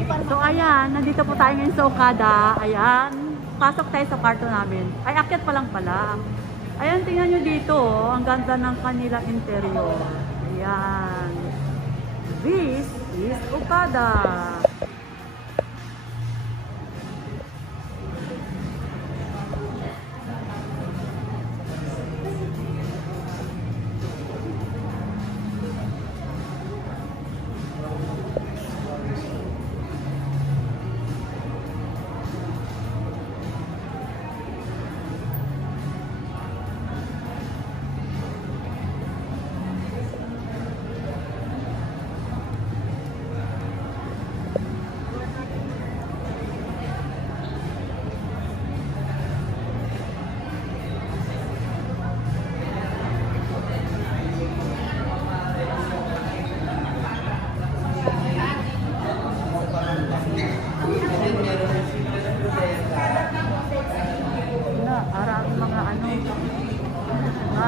So ayan, nandito po tayo ngayon sa Okada. Ayan, pasok tayo sa kwarto namin. Ay, akyat pa lang pala. Ayan, tingnan nyo dito, oh. Ang ganda ng kanilang interior. Ayan. This is Okada.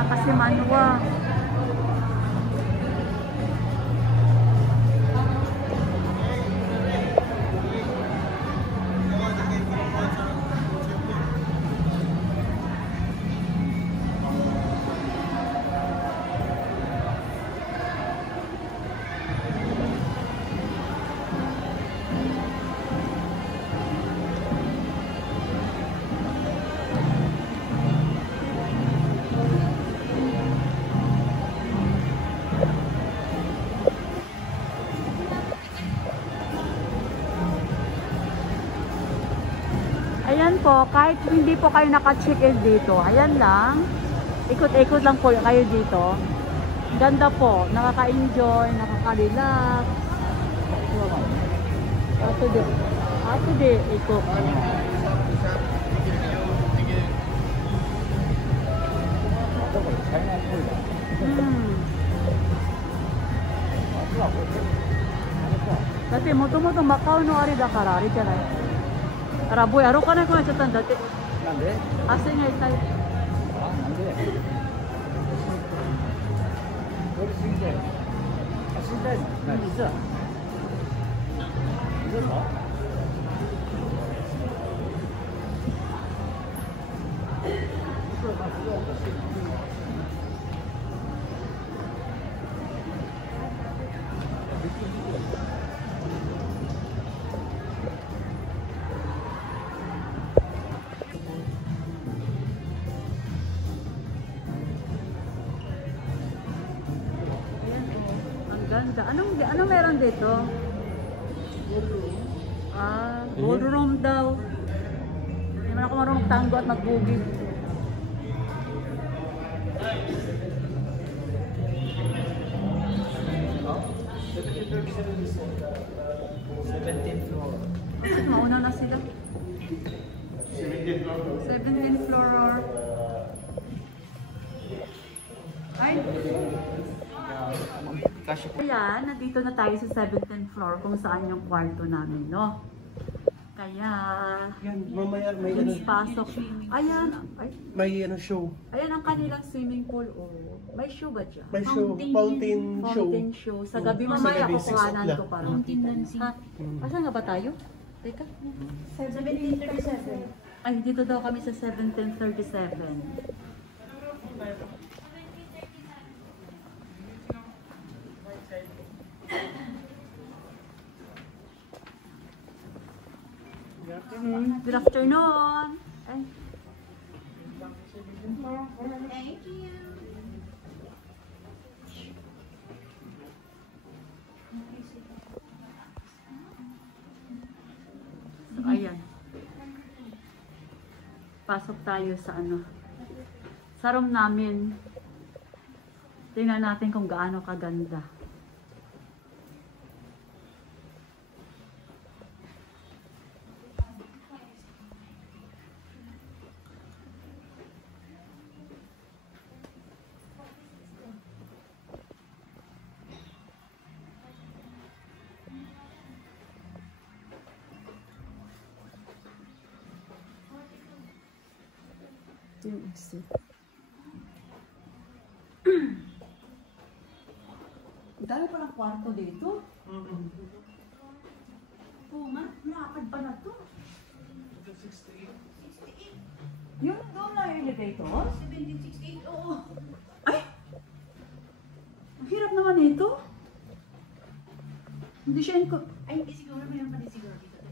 Kasi manwa. Ayan po, kahit hindi po kayo naka-check-in dito, ayan lang, ikot-ikot lang po kayo dito. Ganda po, nakaka-enjoy, nakaka-relax. Ato de, ikot. Dati moto-moto Macau no ari da karari janai. Raboy, aro ka na ko na chatan dati. Nande? Ase nga itay. Ah, nande? Where is it? Asinda na isa. Isa ba? Ganda. Anong meron dito? Ah, ballroom daw. Hindi man ako marunong tango at magbugi. Mauna na sila. 17th floor. Ay! Kaya, nandito na tayo sa 17th floor kung saan yung kwarto namin, no? Kaya, yan, mamaya may pasok. Ayan, ay, may show. Ayan ang kanilang swimming pool. Oh. May show ba dyan? May show, fountain show. Sa gabi mamaya, gabi, kukuhanan 6 ko para. Fountain dancing. Asan nga ba tayo? Teka. 1737. Ay, dito daw kami sa 1737. Good afternoon. Ay. Thank you. So, ayan. Pasok tayo sa sa room namin. Tingnan natin kung gaano kaganda. Dami pa ng kwarto dito. po, malapad pa na to. Yung doon na elevator? 1768, oo. Ay! Ang hirap naman ito. Hindi siya Ay, hindi siguro, mayroon pa din siguro dito.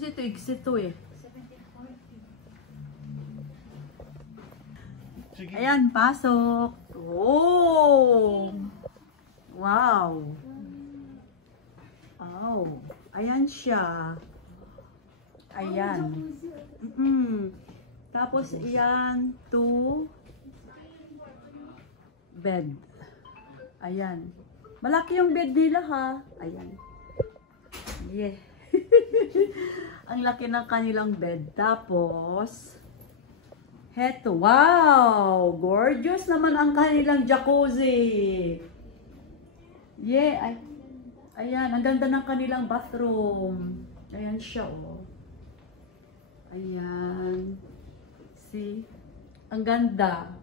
kasi ito exit to eh. 1740. Sige. Ayan, pasok. Oh! Wow! Wow! Ayan siya. Ayan. Tapos, iyan, 2 bed. Ayan. Malaki yung bed nila ha. Ayan. Yeah. Ang laki ng kanilang bed. Tapos, heto. Wow! Gorgeous naman ang kanilang jacuzzi. Yeah. Ay, ayan. Ang ganda ng kanilang bathroom. Ayan siya oh. Ayan. See? Ang ganda.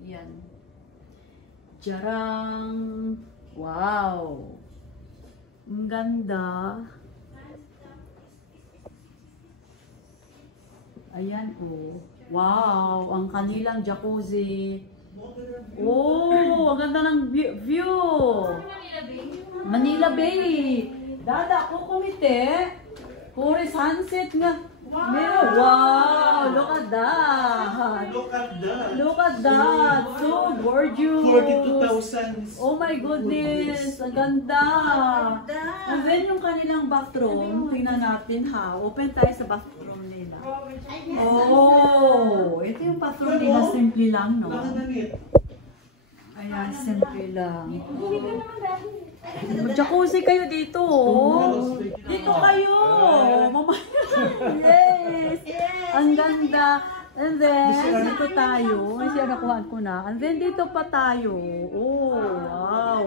Ayan. Jarang. Wow. Ang ganda. Ayan oh. Wow, ang kanilang jacuzzi. Oh, ang ganda ng view. Manila Bay. Dada ako kumite. Puri sunset nga. Meron. Wow, look at that. Look at that. Look at that. So gorgeous. 42,000. Oh my goodness. Ang ganda. And then yung kanilang bathroom, tingnan natin ha. Open tayo sa bathroom nila. Oh, ito yung bathroom nila. Simple lang, no? Nakaganit. Ayan, simple lang. Jacuzzi kayo dito, oh. Dito kayo. Yes. Ang ganda. And then, dito tayo. Kasi nakuhaan ko na. And then, dito pa tayo. Oh, wow.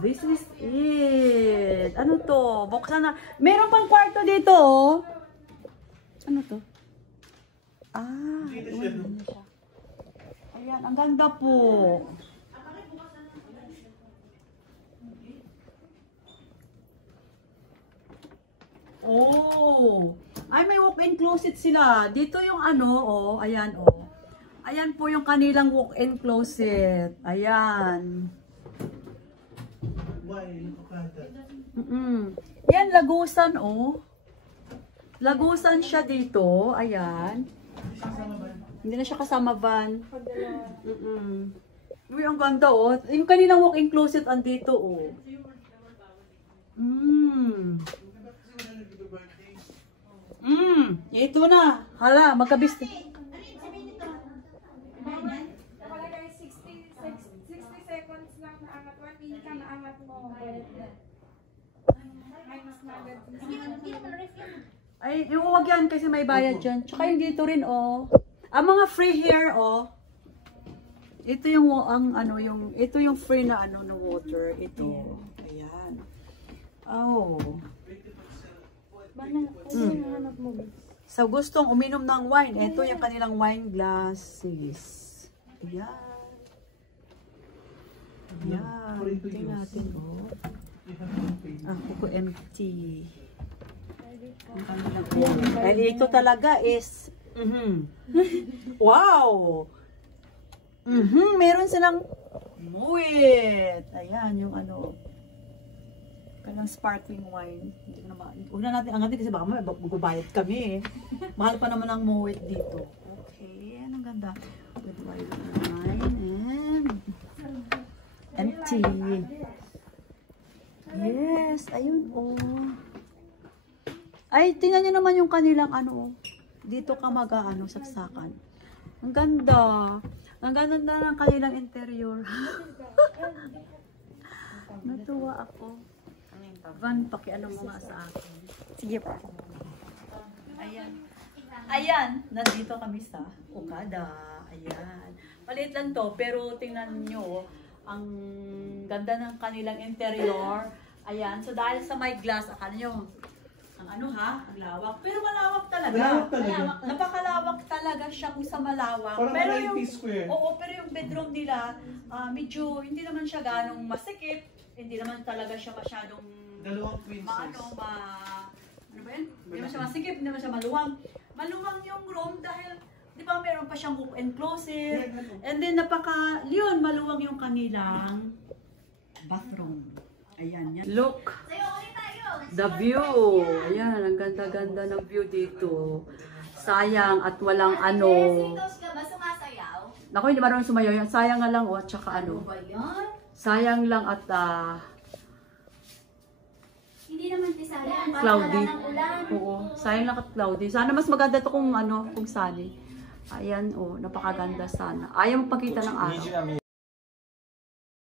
This is it. Ano to? Buksan na. Meron pang kwarto dito, oh. Ano to? Ah, iwan na siya. Ayan, ang ganda po. Oh! Ay, may walk-in closet sila. Dito yung ano, oh. Ayan, oh. Ayan po yung kanilang walk-in closet. Ayan. Why? Nakakata. Yan, lagusan, oh. Lagusan siya dito. Ayan. Hindi na siya kasama van. Uy, ang ganda, oh. Yung kanilang walk-in closet andito, oh. Ito na. Hala, magkabis. Nakalagay 60 seconds lang na angat. 1 minute ka na angat mo. Minus na agad. Hindi naman ref yan. Ay, yung huwag yan kasi may bayad dyan. Tsaka yung dito rin, oh. Ang mga free here, oh. Ito yung, ito yung free na, na water. Ito. Ayan. Oh. Hanap mo ba? Sa gustong uminom ng wine, ito yung kanilang wine glasses. Ayan. Ayan. Tingnan natin, oh. Ako ko empty. Ang kanilang, dahil ito talaga is, wow! Meron silang muwit. Ayan, yung kanang sparkling wine. Hindi ko naman. Una natin angatin kasi baka magbabayad kami eh. Mahal pa naman ang muwit dito. Okay, ang ganda. With white wine and empty. Yes, ayun oh. Ay, tingnan nyo naman yung kanilang dito ka saksakan. Ang ganda. Ang ganda ng kanilang interior. Natuwa ako. Van, pakiano mo nga sa akin. Sige pa. Ayan. Ayan, nandito kami sa Okada. Ayan. Maliit lang to, pero tingnan nyo, ang ganda ng kanilang interior. Ayan, so dahil sa may glass, akala nyo, ang ang lawak. Pero malawak talaga. Malawak talaga. Napakalawak talaga siya kung sa malawak. Parang pero 90 square. Oo, pero yung bedroom nila, medyo hindi naman siya ganong masikip. Hindi naman talaga siya masyadong Dalawang princess. Ano ba yun? Hindi mo siya masikip, hindi mo siya maluwang. Maluwang yung room dahil, di ba meron pa siyang hook and closet. And then maluwang yung kanilang bathroom. Ayan, yan. Look, Sayo ulit tayo. the view. Ayan, ang ganda-ganda ng view dito. Sayang at walang ano. Sitos ka ba sumasayaw? Naku, hindi marunong sumayaw yan. Sayang nga lang, at saka ano. Ba yan? Sayang lang at Hindi naman tisali. Ang cloudy. ng ulan. Oo, sayang lang at cloudy. Sana mas maganda to kung ano, kung sunny. Ayan, oh, napakaganda sana. Ayaw magpakita ng araw.